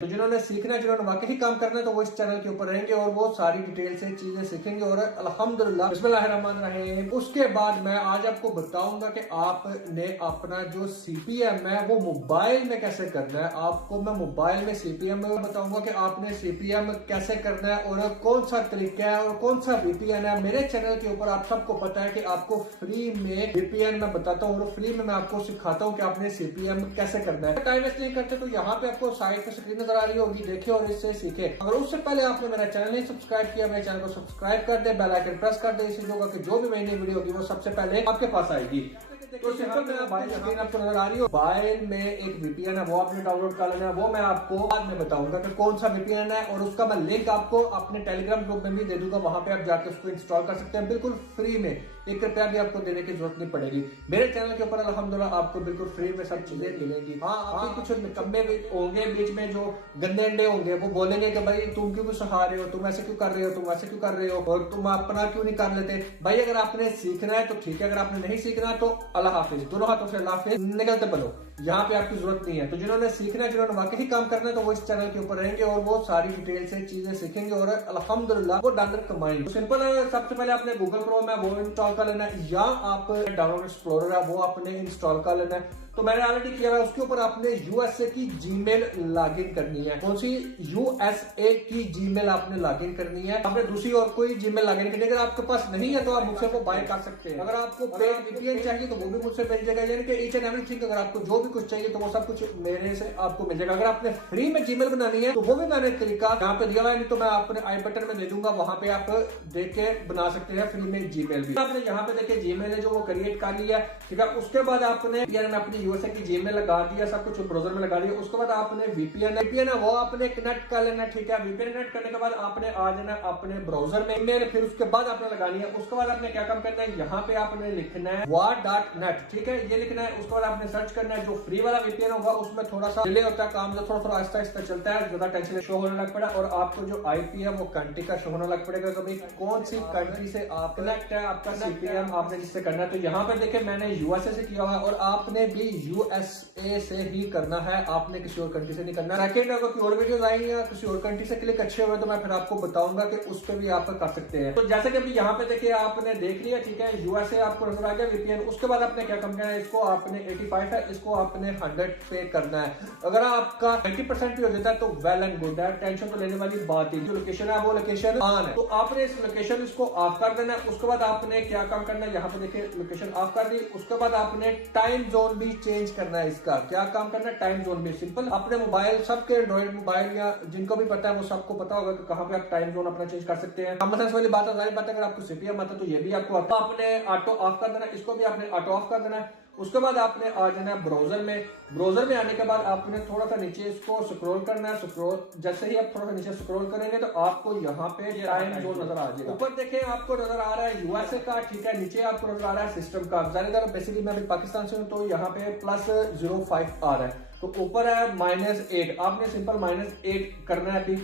तो जिन्होंने सीखना है, जिन्होंने वाकई काम करना है, तो वो इस चैनल के ऊपर रहेंगे और वो सारी डिटेल से चीजें सीखेंगे। और अल्हम्दुलिल्लाह बिस्मिल्लाहिर्रहमानिर्रहीम। उसके बाद मैं आज आपको बताऊंगा कि आपने अपना जो सीपीएम है वो मोबाइल में कैसे करना है। आपको मैं मोबाइल में सीपीएम बताऊंगा कि आपने सीपीएम कैसे करना है और कौन सा तरीका है और कौन सा वीपीएन है। मेरे चैनल के ऊपर आप सबको पता है कि आपको फ्री में वीपीएन मैं बताता हूँ और फ्री में मैं आपको सिखाता हूँ कि आपने सीपीएम कैसे करना है। टाइम वेस्ट नहीं करते तो यहाँ पे आपको साइड पे स्क्रीन नजर आ रही होगी, देखिए और इससे सीखे। अगर उससे पहले आपने मेरा चैनल नहीं सब्सक्राइब किया, मेरे चैनल को सब्सक्राइब कर दे, बेल आइकन प्रेस कर दे, इससे होगा कि जो भी नई वीडियो होगी वो सबसे पहले आपके पास आएगी। तो सिंपल मैं मोबाइल स्क्रीन आपको नजर आ रही है। मोबाइल में एक वीपीएन है, वो आपने डाउनलोड कर लेना है। वो मैं आपको बाद में बताऊंगा कि कौन सा वीपीएन है और उसका मैं लिंक आपको अपने टेलीग्राम ग्रुप में भी दे दूंगा। वहां पे आप जाकर उसको इंस्टॉल कर सकते हैं बिल्कुल फ्री में। 1 रुपया भी आपको देने की जरूरत नहीं पड़ेगी। मेरे चैनल के ऊपर अल्हम्दुलिल्लाह आपको बिल्कुल फ्री में सब चीजें मिलेंगी। हाँ, कुछ निकम्मे होंगे बीच में जो गंदे अंडे होंगे, वो बोलेंगे कि भाई तुम क्यों सिखा रहे हो, तुम ऐसे क्यों कर रहे हो, तुम ऐसे क्यों कर रहे हो और तुम अपना क्यों नहीं कर लेते। भाई अगर आपने सीखना है तो ठीक है, अगर आपने नहीं सीखना तो अल्लाह हाफिज, दोनों हाथों से अल्लाह हाफिज, निकलते बनो। यहाँ पे आपकी जरूरत नहीं है। तो जिन्होंने सीखना है, जिन्होंने वाकई काम करना है, तो वो इस चैनल के ऊपर रहेंगे और वो सारी डिटेल से चीजें सीखेंगे और अल्हम्दुलिल्लाह वो डॉलर कमाएंगे। तो सिंपल है, सबसे पहले आपने गूगल क्रोम है वो इंस्टॉल कर लेना है, या आप डाउनलोड एक्सप्लोरर है वो आपने इंस्टॉल कर लेना है। तो मैंने ऑलरेडी किया है। उसके ऊपर आपने यूएसए की जीमेल लॉगिन करनी है। कौन सी? यूएसए की जीमेल आपने लॉगिन करनी है। आपने दूसरी और कोई जीमेल लॉगिन करनी है। अगर आपके पास नहीं है तो आप मुझसे वो बाय कर सकते हैं। अगर आपको पेड वीपीएन चाहिए तो वो भी मुझसे मिल जाएगा, यानी कि ईच एंड एवरीथिंग। अगर आपको जो भी कुछ चाहिए तो वो सब कुछ मेरे से आपको मिल जाएगा। अगर आपने फ्री में जीमेल बनानी है तो वो भी मैंने तरीका यहाँ पे दिया हुआ है, नहीं तो मैं अपने आई बटन में दे दूंगा, वहां पे आप देख के बना सकते हैं फ्री में जीमेल भी। आपने यहाँ पे देखिए जीमेल है जो वो क्रिएट कर लिया, ठीक है। उसके बाद आपने अपनी यूएसए की जीमेल लगा दिया, सब कुछ ब्राउजर में लगा दिया। उसके बाद आपने वीपीएन है वो आपने कनेक्ट कर लेना, ठीक है। वीपीएन कनेक्ट करने के बाद आपने आ जाना अपने ब्राउजर में ईमेल, फिर उसके बाद आपने लगानी है। उसके बाद आपने क्या काम करना है, यहाँ पे आपने लिखना है war.net, ठीक है, ये लिखना है। उसके बाद आपने सर्च करना है। जो फ्री वाला वीपीएन होगा उसमें थोड़ा सा डिले होता है काम, जो थोड़ा आहिस्ता आहिस्ता चलता है, ज्यादा टेंशन शो होने लग पड़ा और आपको जो आईपी है वो कंट्री का शो होने लग पड़ेगा। कभी कौन सी कंट्री से आप कनेक्ट है आपका सीपीएम आपने जिससे करना है। तो यहाँ पे देखिए मैंने यूएसए से किया हुआ है और आपने भी यूएसए से ही करना है, आपने किसी और कंट्री से नहीं करना। सेकंड अगर कोई और वीडियोस आई या किसी और कंट्री से क्लिक अच्छे हुए तो मैं फिर आपको बताऊंगा कि उस पर भी आप कर सकते हैं। तो जैसे कि अभी यहाँ पे देखिए आपने देख लिया, ठीक है, यूएसए आपको नजर आ गया वीपीएन। उसके बाद आपने क्या काम करना है, इसको आपने 85 है, इसको आपने 100 पे करना है। अगर आपका 90% भी हो जाता है तो वेल एंड गुड है, टेंशन तो लेने वाली बात ही। जो लोकेशन है वो लोकेशन ऑन है, तो आपने इस लोकेशन इसको ऑफ कर देना है। उसके बाद आपने क्या काम करना है, यहाँ पे देखिए लोकेशन ऑफ कर दी। उसके बाद आपने टाइम जोन भी चेंज करना है। इसका क्या काम करना है, टाइम जोन भी सिंपल। अपने मोबाइल, सबके एंड्रॉइड मोबाइल या जिनको भी पता है वो सबको पता होगा कि कहाँ पे आप टाइम जोन अपना चेंज कर सकते हैं। कॉमन सेंस वाली बात है, सारी बात। अगर आपको सीपीएम आता है तो ये भी आपको आता है। आपने ऑटो ऑफ कर देना, इसको भी आपने ऑटो ऑफ कर देना है। उसके बाद आपने आ जाना है ब्राउजर में। ब्राउजर में आने के बाद आपने थोड़ा सा नीचे इसको स्क्रॉल करना है। स्क्रॉल जैसे ही आप थोड़ा सा नीचे स्क्रॉल करेंगे तो आपको यहाँ पे टाइम जोन नजर आ जाएगा। ऊपर देखें आपको नजर आ रहा है यूएसए का, ठीक है। नीचे आपको नजर आ रहा है सिस्टम का। ज्यादातर बेसिकली मैं अभी पाकिस्तान से हूँ तो यहाँ पे +05 आ रहा है। तो ऊपर है -8, आपने सिंपल -8 करना है अभी,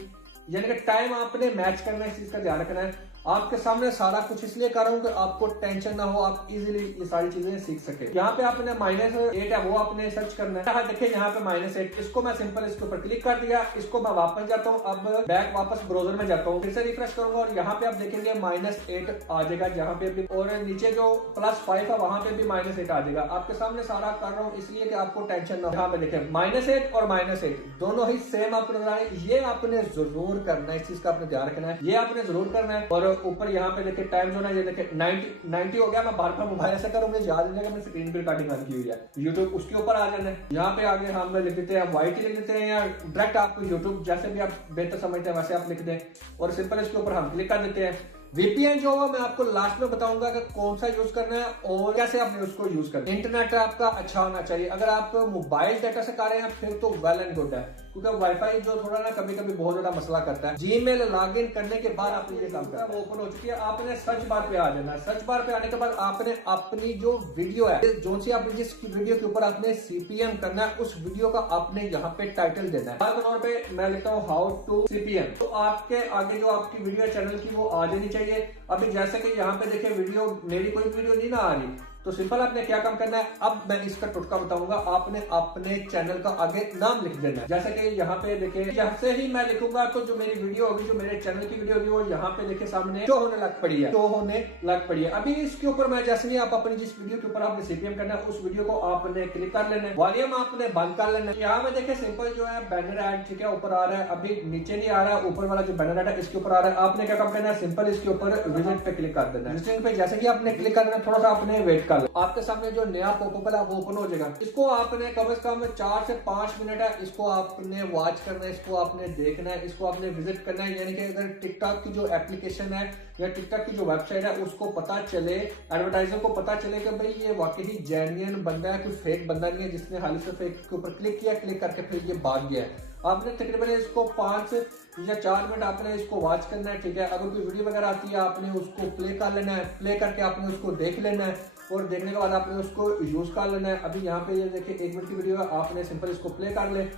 यानी कि टाइम आपने मैच करना है। इस चीज का ध्यान रखना है। आपके सामने सारा कुछ इसलिए कर रहा हूं कि आपको टेंशन ना हो, आप इजीली ये सारी चीजें सीख सके। यहाँ पे आपने -8 है वो आपने सर्च करना है। हाँ देखिए यहाँ पे -8, इसको मैं सिंपल इसके ऊपर क्लिक कर दिया। इसको मैं वापस जाता हूँ, अब बैक वापस ब्राउजर में जाता हूँ, फिर से रिफ्रेश करूंगा और यहाँ पे आप देखेंगे -8 आ जाएगा जहाँ पे भी, और नीचे जो +5 है वहां पे भी -8 आ जाएगा। आपके सामने सारा कर रहा हूँ इसलिए कि आपको टेंशन ना हो। यहाँ पे देखें -8 और -8 दोनों ही सेम आपको नजर आए। ये आपने जरूर करना है, इस चीज का आपने ध्यान रखना है, ये आपने जरूर करना है। और ऊपर यहाँ पे देखिए टाइम जोन है, ये देखिए 90 हो गया। मैं बार बार मोबाइल ऐसा करूँ मुझे याद नहीं है, मैंने स्क्रीन पे रिकॉर्डिंग ऑन की हुई है। यूट्यूब उसके ऊपर आ जाना है। यहाँ पे आगे हम लिख देते हैं वाइट लिख देते हैं, या डायरेक्ट आपको यूट्यूब जैसे भी आप बेहतर समझते हैं वैसे आप लिख दें और सिंपल इसके ऊपर हम क्लिक कर देते हैं। वीपीएन जो होगा मैं आपको लास्ट में बताऊंगा कि कौन सा यूज करना है और कैसे आपने उसको यूज करना है। इंटरनेट आपका अच्छा होना चाहिए। अगर आप मोबाइल डाटा से कर रहे हैं फिर तो वेल एंड गुड है, क्योंकि वाईफाई जो थोड़ा ना कभी कभी बहुत ज्यादा मसला करता है। जीमेल लॉगिन करने के बाद आपने ये काम करना है, वो ओपन हो चुकी है। आपने सर्च बार पे आ जाना है। सर्च बार पे आने के बाद आपने अपनी जो वीडियो है, जो सी आपने जिस वीडियो के ऊपर आपने सीपीएम करना है, उस वीडियो का आपने यहाँ पे टाइटल देना है। तौर पे मैं लिखता हूँ हाउ टू सीपीएम, तो आपके आगे जो आपकी वीडियो चैनल की वो आ जानी चाहिए। अभी जैसे कि यहाँ पे देखिए वीडियो, मेरी कोई वीडियो नहीं ना आ रही, तो सिंपल आपने क्या काम करना है, अब मैं इसका टोटका बताऊंगा। आपने अपने चैनल का आगे नाम लिख देना है। जैसे कि यहाँ पे देखिए, जैसे ही मैं लिखूंगा तो जो मेरी वीडियो होगी, जो मेरे चैनल की वीडियो होगी, वो यहाँ पे देखिए सामने शो होने लग पड़ी है, शो होने लग पड़ी है। अभी इसके ऊपर मैं जैसे ही आप अपनी जिस वीडियो के ऊपर आपने सीपीएम करना है, उस वीडियो को आपने क्लिक कर लेना है, वॉल्यूम आपने बंद कर लेना है। यहाँ में देखिए सिंपल जो है बैनर ऐड, ठीक है, ऊपर आ रहा है, अभी नीचे नहीं आ रहा है, ऊपर वाला जो बैनर ऐड है इसके ऊपर आ रहा है। आपने क्या काम करना है, सिंपल इसके ऊपर विजिट पे क्लिक कर देना है। विजिटिंग पे जैसे कि आपने क्लिक कर देना, थोड़ा सा आपने वेट कर लो, आपके सामने जो नया पॉपअप है वो ओपन हो जाएगा। इसको आपने कम से कम 4 से 5 मिनट है, इसको आपने वॉच करना है, इसको आपने देखना है, इसको आपने विजिट करना है। यानी कि अगर टिकटॉक की जो एप्लीकेशन है या टिकटॉक की जो वेबसाइट है उसको पता चले, एडवर्टाइजर को पता चले कि भाई ये वाकई जेन्युइन बंदा है, कोई फेक बंदा नहीं है जिसने हाल से फेक के ऊपर क्लिक किया, क्लिक करके फिर ये भाग गया है। आपने तकरीबन इसको 5 या 4 मिनट आपने इसको वॉच करना है, ठीक है। अगर कोई वीडियो वगैरह आती है आपने उसको प्ले कर लेना है, प्ले करके आपने उसको देख लेना है और देखने के बाद आपने उसको यूज कर लेना है। अभी यहाँ पे ये देखिए 1 मिनट की वीडियो है, आपने सिंपल इसको प्ले कर ले,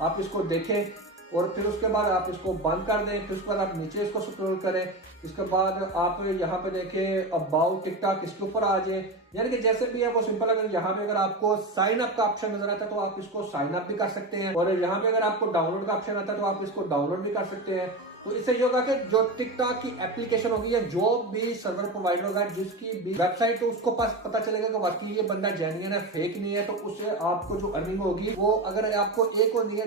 आप इसको देखें और फिर उसके बाद आप इसको बंद कर दें। फिर उसके बाद आप नीचे इसको स्क्रॉल करें, इसके बाद आप यहाँ पे देखें अबाउट टिकटॉक, इसके ऊपर आ जाए। यानी कि जैसे भी है वो सिंपल, अगर यहाँ पे अगर आपको साइन अप का ऑप्शन नजर आता है तो आप इसको साइन अप भी कर सकते हैं, और यहाँ पे अगर आपको डाउनलोड का ऑप्शन आता है तो आप इसको डाउनलोड भी कर सकते हैं। तो इससे ये होगा कि जो टिकटॉक की एप्लीकेशन होगी या जो भी सर्वर प्रोवाइडर होगा जिसकी भी वेबसाइट, तो उसको पास पता चलेगा कि वाकई ये बंदा जेन्युइन है, फेक नहीं है। तो उससे आपको जो अर्निंग होगी वो, अगर आपको $1 होनी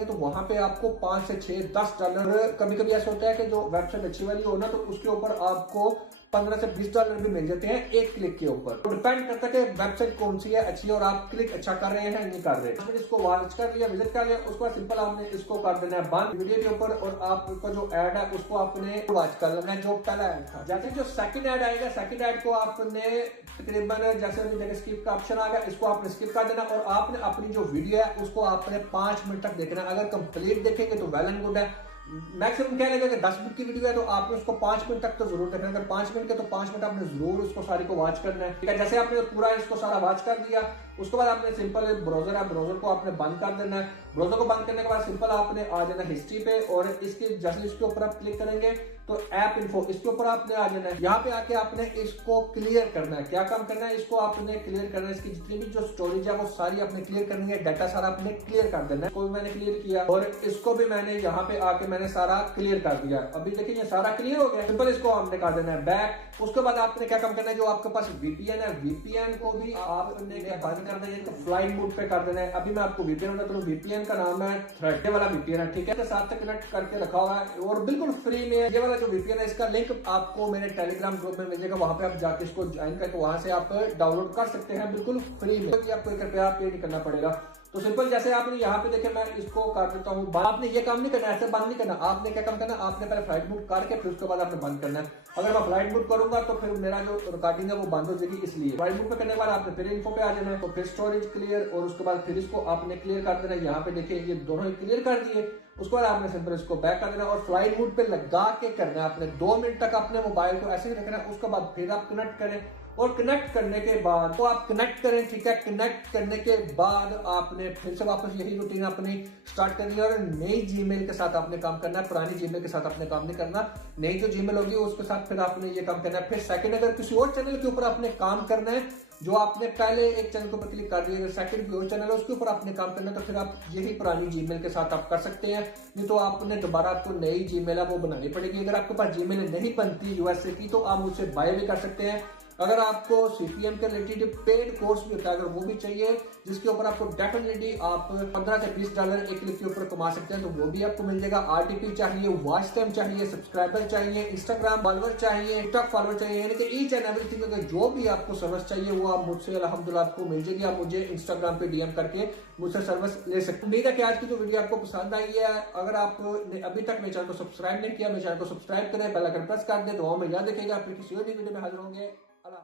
है तो वहां पे आपको 5 से 6, $10, कभी कभी ऐसा होता है कि जो वेबसाइट अच्छी वाली हो ना तो उसके ऊपर आपको $15 से $20 भी मिल जाते हैं एक क्लिक के ऊपर। तो डिपेंड करता है कि वेबसाइट कौन सी है अच्छी है और आप क्लिक अच्छा कर रहे हैं नहीं कर रहे हैं। इसको वॉच कर लिया, विजिट कर लिया, उसके बाद सिंपल आपने इसको कर देना है बंद वीडियो के ऊपर, और आपका जो ऐड है उसको आपने वॉच कर लेना है जो पहला ऐड था। जैसे जो सेकंड ऐड आएगा, सेकंड ऐड को आपने तकरीबन जैसे स्किप का ऑप्शन आ गया, इसको आपने स्किप कर देना और आपने अपनी जो वीडियो है उसको आपने 5 मिनट तक देखना। अगर कंप्लीट देखेंगे तो वेल एंड गुड है। मैक्सिमम क्या लगेगा, 10 मिनट की वीडियो है तो आपने उसको 5 मिनट तक तो जरूर देखना है। अगर 5 मिनट के तो 5 मिनट आपने जरूर उसको सारी को वॉच करना है, ठीक है। जैसे आपने पूरा इसको सारा वॉच कर दिया, उसके बाद आपने सिंपल ब्राउजर है, ब्राउजर को आपने बंद कर देना है। ब्राउजर को बंद करने के बाद सिंपल आपने आ जाना हिस्ट्री पे, और इसके जैसे इसके ऊपर आप क्लिक करेंगे तो ऐप इन्फो, इसके ऊपर आपने आ जाना है। यहाँ पे आके आपने इसको क्लियर करना है। क्या काम करना है, इसको आपने क्लियर करना है। इसकी जितनी भी जो स्टोरेज है वो सारी आपने क्लियर करनी है, डाटा सारा आपने क्लियर कर देना है। कोई मैंने क्लियर किया और इसको भी मैंने यहाँ पे आके मैंने सारा क्लियर कर दिया। अभी देखिए ये सारा क्लियर हो गया। सिंपल इसको आपने कर देना है बैक। उसके बाद आपने क्या काम करना है, जो आपके पास वीपीएन है, वीपीएन को भी आपने बंद करना है, फ्लाइट मोड पे कर देना है। अभी मैं आपको वीपीएन बताता हूँ, वीपीएन का नाम है थ्रेड वाला वीपीएन है, ठीक है। साथ तक कनेक्ट करके रखा हुआ है और बिल्कुल फ्री में। ये वाला जो वीपीएन है इसका लिंक आपको मेरे टेलीग्राम ग्रुप में मिल जाएगा, वहां पे आप जाके इसको ज्वाइन करके वहां से आप डाउनलोड कर सकते हैं बिल्कुल फ्री में। आपको ₹1 पे नहीं करना पड़ेगा। तो सिंपल जैसे आपने यहाँ पे देखे, मैं इसको कर देता हूँ। आपने ये काम नहीं करना, ऐसे बंद नहीं करना। आपने क्या काम करना, आपने पहले फ्लाइट मोड करके फिर उसके बाद आपने बंद करना है। अगर मैं फ्लाइट मोड करूंगा तो फिर मेरा जो रिकॉर्डिंग है वो बंद हो जाएगी, इसलिए फ्लाइट मोड पे करने के बाद आपने फिर इन्फो पे आ जाना है, तो फिर स्टोरेज क्लियर, और उसके बाद फिर इसको आपने क्लियर कर देना। यहाँ पे देखिए ये दोनों ही क्लियर कर दिए। उसके बाद आपने सिंपल इसको बैक कर देना और फ्लाइट मोड पे लगा के करना है। आपने 2 मिनट तक अपने मोबाइल को ऐसे ही रखना है। उसके बाद फिर आप कनेक्ट करें, और कनेक्ट करने के बाद तो आप कनेक्ट करें, ठीक है। कनेक्ट करने के बाद आपने फिर से वापस यही रूटीन अपनी स्टार्ट करनी है और नई जीमेल के साथ आपने काम करना है। पुरानी जीमेल के साथ आपने काम नहीं करना। नई जो जीमेल होगी उसके साथ फिर आपने ये काम करना है। फिर सेकंड, अगर किसी और चैनल के ऊपर आपने काम करना है, जो आपने पहले एक चैनल के ऊपर क्लिक कर दिया, अगर सेकंड कोई और चैनल है उसके ऊपर आपने काम करना है तो फिर आप यही पुरानी जीमेल के साथ आप कर सकते हैं। नहीं तो आपने दोबारा आपको नई जीमेल है वो बनानी पड़ेगी। अगर आपके पास जीमेल नहीं बनती यूएसए की तो आप मुझसे बाय भी कर सकते हैं। अगर आपको सीपीएम के रिलेटेड पेड कोर्स भी होता है, अगर वो भी चाहिए जिसके ऊपर आपको डेफिनेटली आप $15 से $20 एक क्लिक के ऊपर कमा सकते हैं, तो वो भी आपको मिल जाएगा। आरटीपी चाहिए, वॉच टाइम चाहिए, सब्सक्राइबर चाहिए, इंस्टाग्राम फॉलोअर चाहिए, टिकटॉक फॉलोअर चाहिए, यानी कि ईच एंड एवरीथिंग, अगर जो भी आपको सर्विस चाहिए वो आप मुझसे अल्हम्दुलिल्लाह आपको मिल जाएगी। आप मुझे इंस्टाग्राम पे डीएम करके मुझसे सर्विस ले सकते हैं। उम्मीद है कि आज की जो वीडियो आपको पसंद आई है। अगर आपने अभी तक मेरे चैनल को सब्सक्राइब नहीं किया, मेरे चैनल को सब्सक्राइब करें, बेल आइकन प्रेस कर दें, दुआओं में याद रखिएगा। फिर किसी और वीडियो में हाजिर होंगे। अल्लाह।